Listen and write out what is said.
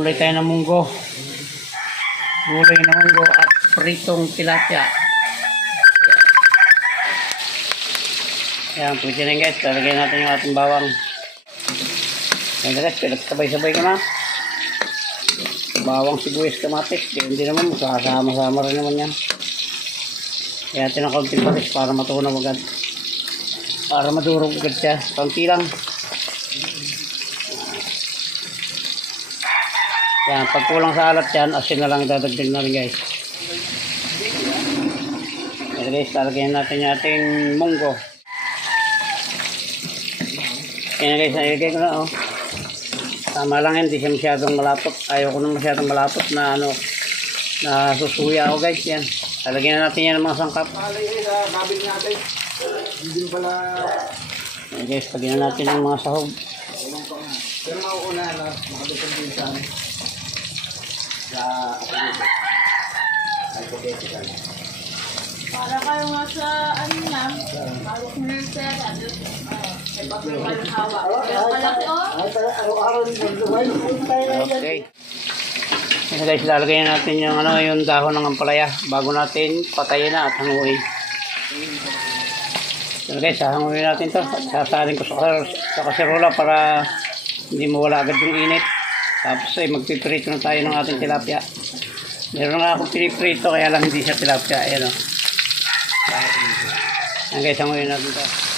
Gulay tayo ng munggo. Gulay ng munggo at pritong tilapia. Ayan, pwede na guys. Lalagyan natin yung ating bawang. Ayan guys, pinagsabay-sabay ko na. Bawang, sibuyas, kamatis. Hindi naman, masasama-sama rin naman yan. Kaya natin ang kaunting patis para matunaw agad. Para madurog agad siya. Kaunti lang. Yan, pag kulang sa alat yan, asin na lang dadagdag natin guys. Yan guys, lalagyan natin yung ating munggo. Yan guys, nalagay ko na oh. Tama lang yan, hindi siya masyadong malapot. Ayaw ko na masyadong malapot na ano, na susuya ako guys. Yan, lalagyan na natin yan ng mga sangkap. Babig natin. Hindi pala. Yan guys, lagyan na natin yung mga sahog. Pero mauuna na makabitang din sa amin. Para kayo nga sa ano lang, hawak mo ng sera. May papel kayong hawak. Kaya malaki Araw-araw din buhay. Okay. Yan guys, lalagyan natin yung ano, yung dahon ng ampalaya bago natin patayin na at hanguin. Yan guys, hanguin natin to. Sasalin ko sa kaserola para hindi mawala agad yung init. Tapos ay magpiprito na tayo ng ating tilapia. Meron nga akong piniprito kaya lang hindi siya tilapia. Ayan o. Yan guys, hanguin natin to.